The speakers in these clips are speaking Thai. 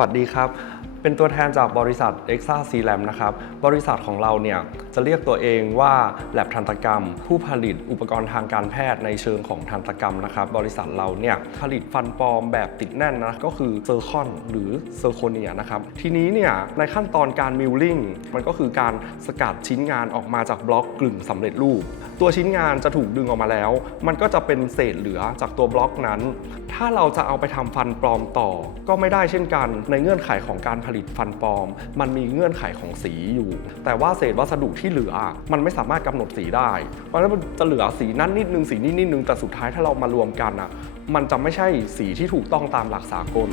วัสดีครับ เป็นตัวแทนจากบริษัท e x a c l a m นะครับ บริษัทของเราเนี่ยจะเรียกตัวเองว่าแ a บทันตกรรม ผู้ผลิตอุปกรณ์ทางการแพทย์ในเชิงของทันตกรรมนะครับ บริษัทเราเนี่ยผลิตฟันปลอมแบบติดแน่นนะก็คือเซอร์คอนหรือเซอร์โคเนียนะครับ ทีนี้เนี่ยในขั้นตอนการมิลลิ่งมันก็คือการสกัดชิ้นงานออกมาจากบล็อกกลึงสำเร็จรูป ตัวชิ้นงานจะถูกดึงออกมาแล้ว มันก็จะเป็นเศษเหลือจากตัวบล็อกนั้น ถ้าเราจะเอาไปทำฟันปลอมต่อ ก็ไม่ได้เช่นกันในเงื่อนไขของการผลิตฟันปลอม มันมีเงื่อนไขของสีอยู่ แต่ว่าเศษวัสดุที่เหลือ มันไม่สามารถกำหนดสีได้ เพราะฉะนั้นมันจะเหลือสีนั้นนิดนึงสีนี้นิดนึงแต่สุดท้ายถ้าเรามารวมกันอะมันจะไม่ใช่สีที่ถูกต้องตามหลักสากล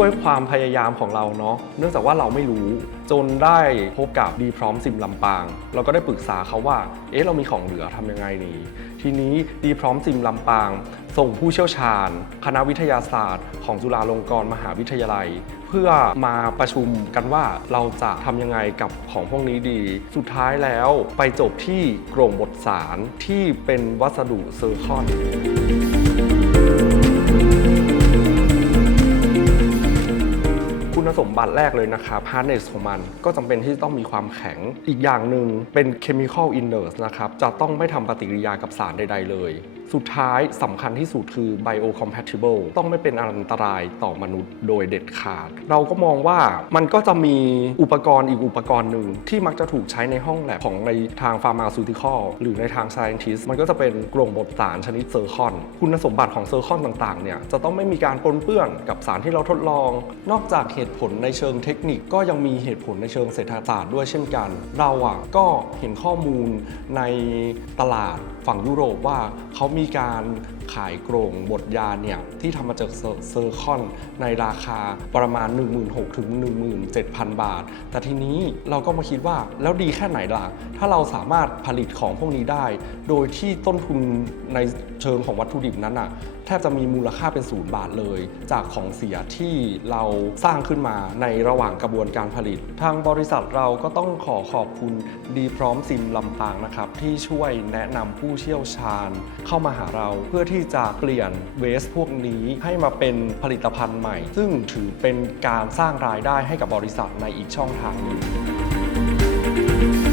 ด้วยความพยายามของเราเนาะเนื่องจากว่าเราไม่รู้ จนได้พบกับดีพร้อมซิมลำปาง เราก็ได้ปรึกษาเขาว่า เอ๊ะเรามีของเหลือทำยังไงดีทีนี้ดีพร้อมซิมลำปาง ส่งผู้เชี่ยวชาญ คณะวิทยาศาสตร์ ของจุฬาลงกรณ์มหาวิทยาลัย เพื่อมาประชุมกันว่าเราจะทำยังไงกับของพวกนี้ดี สุดท้ายแล้วไปจบที่โกร่งบทสารที่เป็นวัสดุเซอร์คอน คุณสมบัติแรกเลยนะครับฮาร์ทเนสของมันก็จำเป็นที่ต้องมีความแข็ง อีกอย่างหนึ่งเป็น chemical inert นะครับ จะต้องไม่ทำปฏิกิริยากับสารใด ๆ เลย สุดท้ายสำคัญที่สุดคือ biocompatible ต้องไม่เป็นอันตรายต่อมนุษย์โดยเด็ดขาด เราก็มองว่ามันก็จะมีอุปกรณ์อีกอุปกรณ์หนึ่ง ที่มักจะถูกใช้ในห้องแลบของในทาง pharmaceutical หรือในทาง scientist มันก็จะเป็นกรงบทสารชนิดเซอร์คอน คุณสมบัติของเซอร์คอนต่างๆเนี่ยจะต้องไม่มีการปนเปื้อนกับสารที่เราทดลอง นอกจากเหตุผลในเชิงเทคนิคก็ยังมีเหตุผลในเชิงเศรษฐศาสตร์ด้วยเช่นกัน เราอะก็เห็นข้อมูลในตลาดฝั่งยุโรปว่าเขามีมีการ ขายโกรงบทยาเนี่ย ที่ทำมาจากเซอร์คอนในราคาประมาณ 16,000ถึง17,000 บาท แต่ทีนี้เราก็มาคิดว่าแล้วดีแค่ไหนล่ะ ถ้าเราสามารถผลิตของพวกนี้ได้ โดยที่ต้นทุนในเชิงของวัตถุดิบนั้นอะแทบจะมีมูลค่าเป็นศูนย์บาทเลย จากของเสียที่เราสร้างขึ้นมาในระหว่างกระบวนการผลิต ทางบริษัทเราก็ต้องขอขอบคุณดีพร้อมซิมลำปางนะครับที่ช่วยแนะนำผู้เชี่ยวชาญเข้ามาหาเราเพื่อที่ที่จะเปลี่ยนเวสพวกนี้ให้มาเป็นผลิตภัณฑ์ใหม่ ซึ่งถือเป็นการสร้างรายได้ให้กับบริษัทในอีกช่องทางหนึ่ง